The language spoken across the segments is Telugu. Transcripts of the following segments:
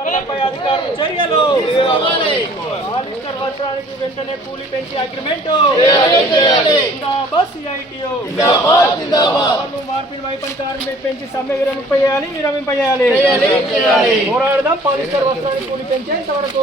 అధికారులు చర్యలు పాలిస్టర్ వస్త్రానికి వెంటనే కూలి పెంచి అగ్రిమెంట్ మార్పిడి వైపని కార్మికులు పెంచి సమ్మె విరమింపజేయాలి పోరాడదాం పాలిస్టర్ వస్త్రానికి కూలి పెంచేంత వరకు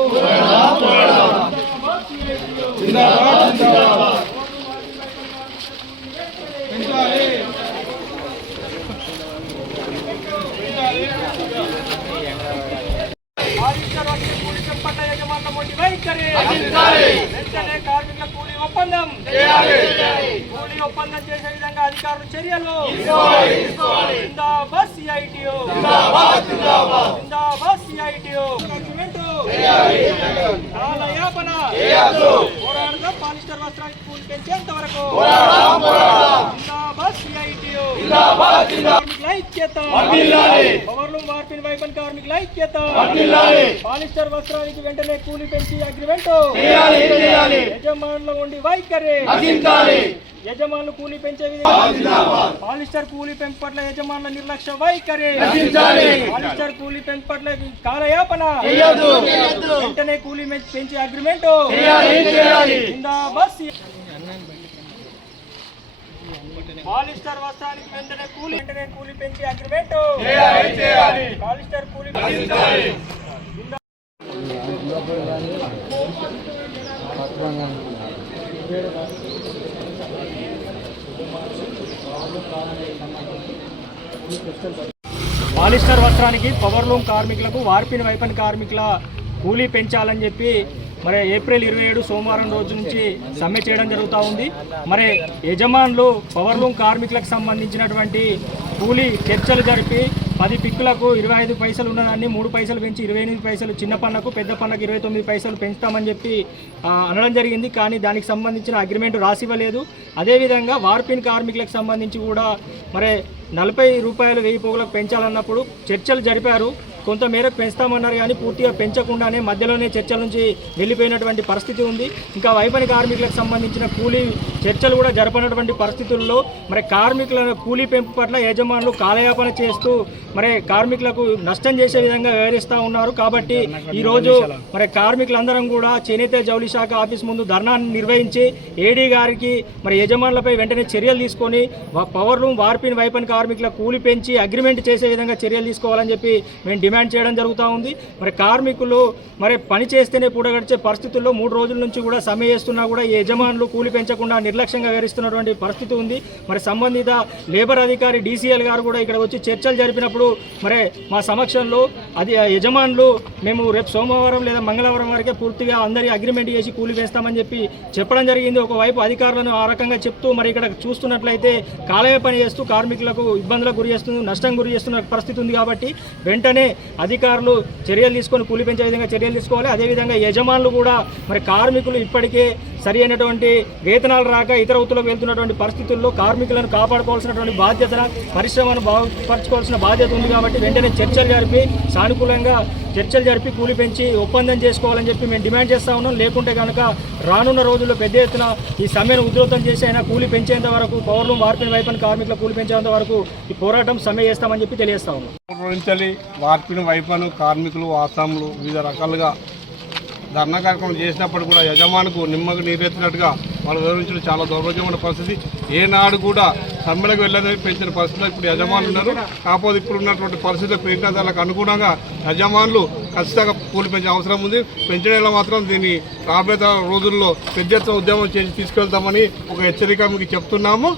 వెంటనే కార్మికుల కూలీ ఒప్పందం చేసే విధంగా అధికారులు చర్యలు పోరాడదాం పాలిస్టర్ వస్త్రానికి కూలి పెంచేంత వరకు పవర్లూమ్ మార్పిడి వైపన్ కార్మికుల ఐక్యత పాలిస్టర్ వస్త్రానికి వెంటనే కూలి పెంచి అగ్రిమెంట్ యజమానుల ఉండి వైఖరి యజమానులు కూలీ పెంచే విధంగా పాలిస్టర్ కూలీ పెంపు పట్ల యజమానుల నిర్లక్ష్య వైఖరి పాలిస్టర్ కూలీ పెంపు పట్ల కాలయాపన వెంటనే కూలీ పెంచి అగ్రిమెంట్ పాలిస్టర్ వస్త్రానికి వెంటనే కూలీ పెంచి అగ్రిమెంట్ పాలిస్టర్ కూలీ పాలిస్టర్ వస్త్రానికి పవర్లూమ్ కార్మికులకు వార్పిన్ వైపన్ కార్మికుల కూలీ పెంచాలని చెప్పి మరి ఏప్రిల్ 27 సోమవారం రోజు నుంచి సమ్మె చేయడం జరుగుతూ ఉంది. మరి యజమానులు పవర్లూమ్ కార్మికులకు సంబంధించినటువంటి కూలీ చర్చలు జరిపి 10 పిక్కులకు 25 పైసలు ఉన్నదాన్ని 3 పైసలు పెంచి 28 పైసలు, చిన్న పన్నుకు పెద్ద పన్నుకు 29 పైసలు పెంచుతామని చెప్పి అనడం జరిగింది. కానీ దానికి సంబంధించిన అగ్రిమెంట్ రాసివ్వలేదు. అదేవిధంగా వార్పిన్ కార్మికులకు సంబంధించి కూడా మరి 40 రూపాయలు 1000 పోగులకు పెంచాలన్నప్పుడు చర్చలు జరిపారు. కొంత మేరకు పెంచుతామన్నారు కానీ పూర్తిగా పెంచకుండానే మధ్యలోనే చర్చల నుంచి వెళ్ళిపోయినటువంటి పరిస్థితి ఉంది. ఇంకా వైపని కార్మికులకు సంబంధించిన కూలీ చర్చలు కూడా జరపనటువంటి పరిస్థితుల్లో మరి కార్మికుల కూలీ పెంపు పట్ల యజమానులు కాలయాపన చేస్తూ మరి కార్మికులకు నష్టం చేసే విధంగా వ్యవహరిస్తూ ఉన్నారు. కాబట్టి ఈరోజు మరి కార్మికులందరం కూడా చేనేత జౌళి శాఖ ఆఫీస్ ముందు ధర్నా నిర్వహించి ఏడీ గారికి మరి యజమానులపై వెంటనే చర్యలు తీసుకొని పవర్లూమ్ వార్పిన్ వైపన్ కార్మికుల కూలీ పెంచి అగ్రిమెంట్ చేసే విధంగా చర్యలు తీసుకోవాలని చెప్పి మేము డిమాండ్ చేయడం జరుగుతూ ఉంది. మరి కార్మికులు మరి పని చేస్తేనే పూడగడిచే పరిస్థితుల్లో 3 రోజుల నుంచి కూడా సమ్మె చేస్తున్నా కూడా యజమానులు కూలి పెంచకుండా నిర్లక్ష్యంగా వ్యవహరిస్తున్నటువంటి పరిస్థితి ఉంది. మరి సంబంధిత లేబర్ అధికారి డీసీఎల్ గారు కూడా ఇక్కడ వచ్చి చర్చలు జరిపినప్పుడు మరి మా సమక్షంలో అది యజమానులు మేము రేపు సోమవారం లేదా మంగళవారం వరకే పూర్తిగా అందరి అగ్రిమెంట్ చేసి కూలి పెంచుతామని చెప్పి చెప్పడం జరిగింది. ఒకవైపు అధికారులను ఆ రకంగా చెప్తూ మరి ఇక్కడ చూస్తున్నట్లయితే కాలయాపన చేస్తూ కార్మికులకు ఇబ్బందులకు గురి చేస్తూ నష్టం గురి చేస్తున్న పరిస్థితి ఉంది. కాబట్టి వెంటనే అధికారులు చర్యలు తీసుకొని కూలి పెంచే విధంగా చర్యలు తీసుకోవాలి. అదేవిధంగా యజమానులు కూడా మరి కార్మికులు ఇప్పటికే సరి అయినటువంటి వేతనాలు రాక ఇతర వృత్తులకు వెళ్తున్నటువంటి పరిస్థితుల్లో కార్మికులను కాపాడుకోవాల్సినటువంటి బాధ్యత, పరిశ్రమను బాగుపరచుకోవాల్సిన బాధ్యత ఉంది. కాబట్టి వెంటనే చర్చలు జరిపి సానుకూలంగా చర్చలు జరిపి కూలి పెంచి ఒప్పందం చేసుకోవాలని చెప్పి మేము డిమాండ్ చేస్తూ ఉన్నాం. లేకుంటే కనుక రానున్న రోజుల్లో పెద్ద ఎత్తున ఈ సమ్మెను ఉధృతం చేసి అయినా కూలి పెంచేంత వరకు పవర్లూమ్ వార్పిన్ వైపన్ కార్మికుల కూలి పెంచేంత వరకు ఈ పోరాటం సమ్మె చేస్తామని చెప్పి తెలియజేస్తా ఉన్నాం. వార్పిన్ వైపన్ కార్మికులు ఆసాములు వివిధ రకాలుగా ధర్నా కార్యక్రమం చేసినప్పుడు కూడా యజమానుకు నిమ్మకు నీరెత్తినట్టుగా వాళ్ళు వివరించడం చాలా దౌర్భాగ్యమైన పరిస్థితి. ఏనాడు కూడా సమ్మెలకు వెళ్ళదని పెంచిన పరిస్థితుల్లో ఇప్పుడు యజమానులు ఉన్నారు. కాకపోతే ఇప్పుడు ఉన్నటువంటి పరిస్థితులు పెరిగినందుకు అనుగుణంగా యజమానులు ఖచ్చితంగా కూలి పెంచే అవసరం ఉంది. పెంచడంలో మాత్రం దీన్ని రాబోయే రోజుల్లో పెద్ద ఎత్తున ఉద్యమం చేసి తీసుకెళ్తామని ఒక హెచ్చరిక మీకు చెప్తున్నాము.